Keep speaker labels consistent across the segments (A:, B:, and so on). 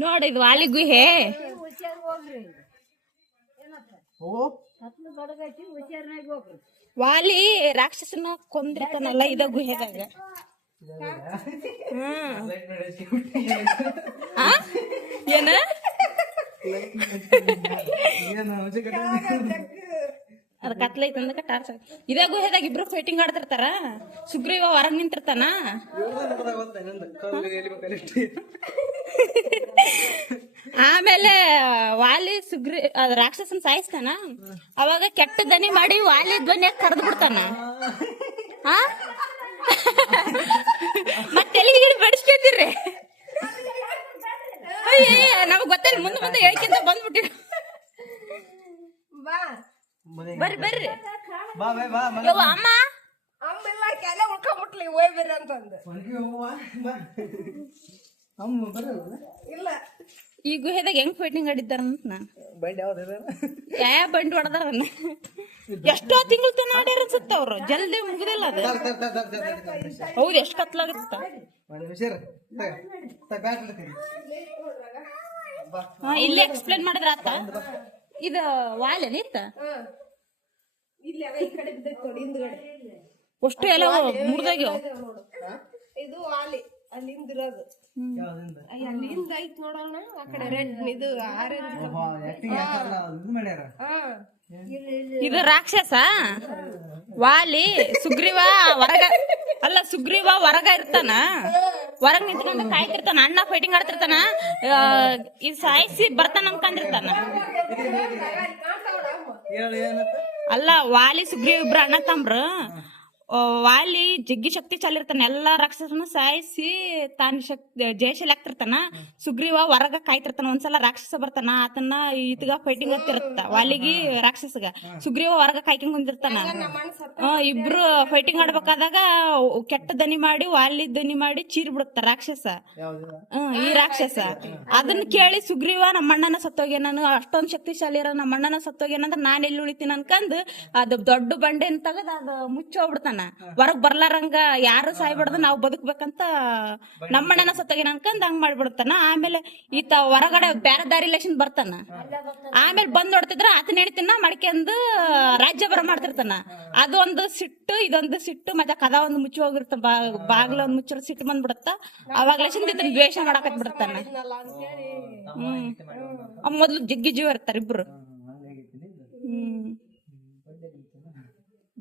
A: ನೋಡಿ ಇದು ವಾಲಿ ಗುಹೆ. ವಾಲಿ ರಾಕ್ಷಸನ ಕೊಂದಿರ್ತಾನಲ್ಲ ಇದ ಗುಹೆದಾಗ? ಏನ? ಅದ್ ಕತ್ಲೆ ಅಂದಕ ಟಾರ್ಚ್ ಇದೇ ಗುಹೆದಾಗ ಇಬ್ರು ಫೈಟಿಂಗ್ ಆಡ್ತಿರ್ತಾರ. ಸುಗ್ರೀವ ಹೊರಗ್ ನಿಂತಿರ್ತಾನ. ಆಮೇಲೆ ವಾಲಿ ಸುಗ್ರಿ ರಾಕ್ಷಸನ್ ಸಾಯಿಸ್ತಾನ. ಅವಾಗ ಕೆಟ್ಟ ದನಿ ಮಾಡಿ ವಾಲಿ ಧ್ವನಿ ಕರೆದು ಬಿಡ್ತಾನ. ಆ? ಮತ್ತೆ ಎಲ್ಲಿಗೆ ಬಡಿಸ್ಕೊತೀರಿ ಅಯ್ಯ ನಮಗ್ ಗೊತ್ತಿಲ್ಲ ಮುಂದೆ ಮುಂದೆ ಹೇಳ್ಕಿಂತ ಬಂದ್ಬಿಟ್ಟಿರ್.
B: ಬಾ.
A: ಬರ್ರಿ ಬರ್ರಿ.
C: ಬಾ ಬಾ ಬಾ ಮನೆ
A: ಯವ್ವ ಅಮ್ಮ?
B: ಅಮ್ಮೆಲ್ಲ ಕೆಲ ಉಳ್ಕೊಂಬಿಟ್ಲಿ ಹೋಗ್ಬಿರಿ ಅಂತಂದು.
C: ಮನೆಗೆ ಹೋಗುವ ಬಾ. ಅಮ್ಮ ಬರಲ್ಲ?
B: ಇಲ್ಲ.
A: ಈ ಗುಹೆದಾಗ ಹೆಂಗ್ ಫೈಟಿಂಗ್ ಆಡಿದ್ದಾರ ಅಂತ ನಾನು
C: ಬೈಟ್ ಯಾವ್ದು
A: ಯಾವ ಬಂಡಿ ಹೊಡೆದಾರ ಎಷ್ಟೋ ತಿಂಗಳು ತನ ಆಡ್ಯಾರ ಅನ್ಸುತ್ತ ಅವ್ರು. ಜಲ್ದಿ ಮುಗಿದಿಲ್ಲ ಅದು. ಹೌದು ಎಷ್ಟು ಕತ್ಲಾಗತ್ತ ಹಾ ಇಲ್ಲಿ ಎಕ್ಸ್ಪ್ಲೇನ್ ಮಾಡಿದ್ರ ಆತ? ಇದು ವಾಲೆ ನಿತ್ತ
B: ಹಾ. ಇಲ್ಲಿ ಅವ ಈ ಕಡೆ ಬಿದ್ದೈತಿ
A: ಅಷ್ಟು ಎಲ್ಲ ಮುರಿದಾಗ್ಯ
B: ಇದೆ ಅಲ್ಲಿಂದ ಐತ್ ನೋಡೋಣ ಆ ಕಡೆ ರೆಡ್ ಆರೆಂಜ್
C: ಮಾಡ್ಯಾರ?
A: ಇದು ರಾಕ್ಷಸ? ವಾಲಿ ಸುಗ್ರೀವ ಹೊರಗ ಅಲ್ಲ ಸುಗ್ರೀವ ಹೊರಗ ಇರ್ತಾನ? ಹೊರಗ್ ನಿಂತ್ಕೊಂಡು ಕಾಯ್ತಿರ್ತಾನ ಅಣ್ಣ ಫೈಟಿಂಗ್ ಆಡ್ತಿರ್ತಾನ ಇದು ಸಾಯಿಸಿ ಬರ್ತಾನ ಅನ್ಕೊಂಡಿರ್ತಾನ. ಅಲ್ಲ ವಾಲಿ ಸುಗ್ರೀವ್ ಇಬ್ರು ಅಣ್ಣ ತಮ್ರ. ವಾಲಿ ಜಗ್ಗಿ ಶಕ್ತಿ ಚಾಲಿರ್ತಾನ ಎಲ್ಲಾ ರಾಕ್ಷಸನ ಸಾಯಿಸಿ ತಾನ ಶಕ್ತಿ ಜಯಶಲಿ ಆಗ್ತಿರ್ತಾನ. ಸುಗ್ರೀವ ಹೊರಗ ಕಾಯ್ತಿರ್ತಾನ. ಒಂದ್ಸಲ ರಾಕ್ಷಸ ಬರ್ತಾನ. ಆತನ ಈತಗ ಫೈಟಿಂಗ್ ಹತ್ತಿರತ್ತ. ವಾಲಿಗಿ ರಾಕ್ಷಸಗ. ಸುಗ್ರೀವ ಹೊರಗ ಕಾಯ್ಕೊಂಡ್ ಬಂದಿರ್ತಾನ ಆ, ಇಬ್ರು ಫೈಟಿಂಗ್ ಆಡ್ಬೇಕಾದಾಗ ಕೆಟ್ಟ ದನಿ ಮಾಡಿ ವಾಲಿ ದನಿ ಮಾಡಿ ಚೀರ್ ಬಿಡುತ್ತ ರಾಕ್ಷಸ. ಈ ರಾಕ್ಷಸ. ಅದನ್ನ ಕೇಳಿ ಸುಗ್ರೀವ ನಮ್ಮ ಅಣ್ಣನ ಸತ್ತೋಗ್ಯ ನಾನು ಅಷ್ಟೊಂದ್ ಶಕ್ತಿಶಾಲಿ ಇರೋ ನಮ್ಮ ಅಣ್ಣನ ಸತ್ತೋಗ್ಯಾನಂದ್ರ ನಾನ್ ಎಲ್ಲಿ ಉಳಿತೀನಿ ಅನ್ಕಂದ್ ಅದ್ ದೊಡ್ಡ ಬಂಡೆ ಅಂತ ಅದ್ ಮುಚ್ಚಿ ಹೋಗ್ಬಿಡ್ತಾನ ಹೊರಗ್ ಬರ್ಲಾರಂಗ ಯಾರು ಸಾಯ್ಬಾರ್ದು ನಾವ್ ಬದುಕ್ಬೇಕಂತ ನಮ್ಮಣ್ಣನ ಸತ್ತೋಗಿನ ಅನ್ಕಂದ್ ಹಂಗ್ ಮಾಡ್ಬಿಡ್ತಾನ. ಆಮೇಲೆ ಈತ ಹೊರಗಡೆ ಬ್ಯಾರೆ ದಾರಿ ಲೇಶನ್ ಬರ್ತಾನ. ಆಮೇಲೆ ಬಂದ್ ನೋಡ್ತಿದ್ರ ಆತನ ಹೇಳ್ತಿನ ಮಡ್ಕೆಂದು ರಾಜ್ಯ ಬರ ಮಾಡ್ತಿರ್ತಾನ. ಅದೊಂದು ಸಿಟ್ಟು ಇದೊಂದು ಸಿಟ್ಟು ಮತ್ತೆ ಕದ ಒಂದು ಮುಚ್ಚಿ ಹೋಗಿರ್ತ ಬಾಗ್ಲ ಒಂದ್ ಮುಚ್ಚಿರ ಸಿಟ್ಟು ಬಂದ್ಬಿಡತ್ತ. ಅವಾಗ ಲೇಶನ್ ಇದನ್ನ ದ್ವೇಷ ಮಾಡಾಕತ್ ಬಿಡ್ತಾನ ಹ್ಮ್. ಮೊದ್ಲು ಜಗ್ಗಿ ಜೀವ ಇರ್ತಾರ ಇಬ್ರು ಹ್ಮ್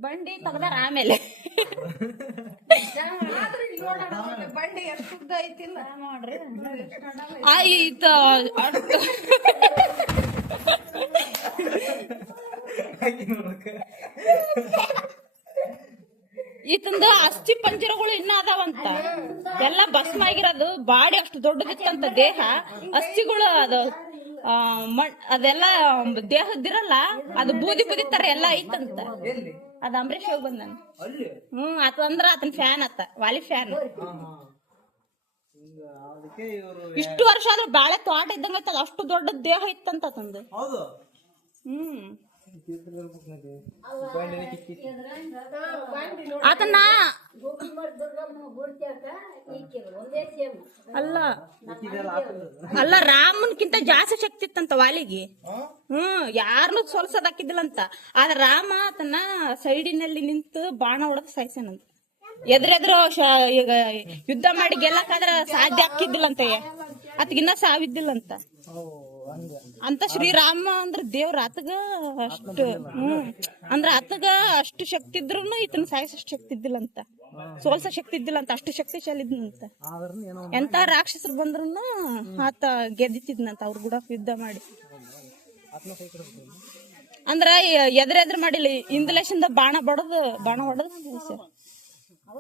A: ಬಂಡಿ ತೆಗ್ದಾರ ಆಮೇಲೆ.
B: ಬಂಡಿ ಎಷ್ಟು ಉದ್ದ ಐತಿಲ್ಲ. ನೋಡ್ರಿ.
A: ಆಯ್ತ ಈತಂದ ಅಸ್ಥಿ ಪಂಜರಗಳು ಇನ್ನ ಅದಾವಂತ. ಎಲ್ಲ ಭಸ್ಮ ಆಗಿರೋದು. ಬಾಡಿ ಅಷ್ಟು ದೊಡ್ಡದಿತ್ತಂತ ದೇಹ. ಅಸ್ಥಿಗಳು ಅದು. ಮಣ್ ಅದೆಲ್ಲ ದೇಹದ್ದಿರಲ್ಲ ಅದು ಬೂದಿ ಬೂದಿ ತರ ಎಲ್ಲ ಐತಂತ. ಅದ ಅಂಬರೀಷ್ ಹೋಗಿ ಬಂದ
C: ನಾನು
A: ಹ್ಮ್ ಆತ ಅಂದ್ರ ಆತನ ಫ್ಯಾನ್ ಆತ ವಾಲಿ ಫ್ಯಾನ್ ಇಷ್ಟು ವರ್ಷ ಆದ್ರೆ ಬಾಳೆ ತೋಟ ಇದ್ದಂಗ ಐತಲ್ಲ ಅಷ್ಟು ದೊಡ್ಡ ದೇಹ ಇತ್ತಂತ ತಂದು ಹ್ಮ್. ಆತನ ಅಲ್ಲ. ಅಲ್ಲ ರಾಮನ್ಕಿಂತ ಜಾಸ್ತಿ ಶಕ್ತಿ ಇತ್ತಂತ ವಾಲಿಗೆ? ಹ್ಮ್ ಯಾರನ್ನು ಸೋಲ್ಸೋದಾಕಿದ್ದಿಲ್ಲಂತ ಆದ್ರೆ ರಾಮ ತನ್ನ ಸೈಡಿನಲ್ಲಿ ನಿಂತು ಬಾಣ ಹೊಡೆದು ಸಾಯ್ಸನಂತ ಎದ್ರೆದ್ರು ಈಗ ಯುದ್ಧ ಮಾಡಿ ಗೆಲ್ಲಕ್ಕಾದ್ರ ಸಾಧ್ಯ ಆಕಿದ್ದಿಲ್ಲಂತಯ್ಯ ಅತ್ಗಿನ್ನ ಸಾವಿದ್ದಿಲ್ಲಂತ. ಅಂತ ಶ್ರೀರಾಮ ಅಂದ್ರ ದೇವ್ರ ಆತಗ ಅಷ್ಟು ಹ್ಮ್ ಅಂದ್ರ ಆತಗ ಅಷ್ಟು ಶಕ್ತಿ ಇದ್ರು ಈತನ ಸಾಯಿಸಷ್ಟು ಶಕ್ತಿ ಇದ್ದಿಲ್ಲ ಅಂತ ಸೋಲ್ಸ ಶಕ್ತಿ ಇದ್ದಿಲ್ಲ ಅಂತ ಅಷ್ಟು ಶಕ್ತಿ ಇದ್ನಂತ.
C: ಆದ್ರೂ ಏನೋ
A: ಎಂತ ರಾಕ್ಷಸರು ಬಂದ್ರು ಆತ ಗೆದ್ದಿತ್ತಿದ್ನಂತ ಅವ್ರ ಕೂಡ ಯುದ್ಧ ಮಾಡಿ. ಅಂದ್ರ ಎದ್ರ ಎದ್ರ ಮಾಡಿಲ್ಲ ಇಂದಲೇಶಿಂದ ಬಾಣ ಬಡದು ಬಾಣ ಹೊಡೆದು
B: ಅವ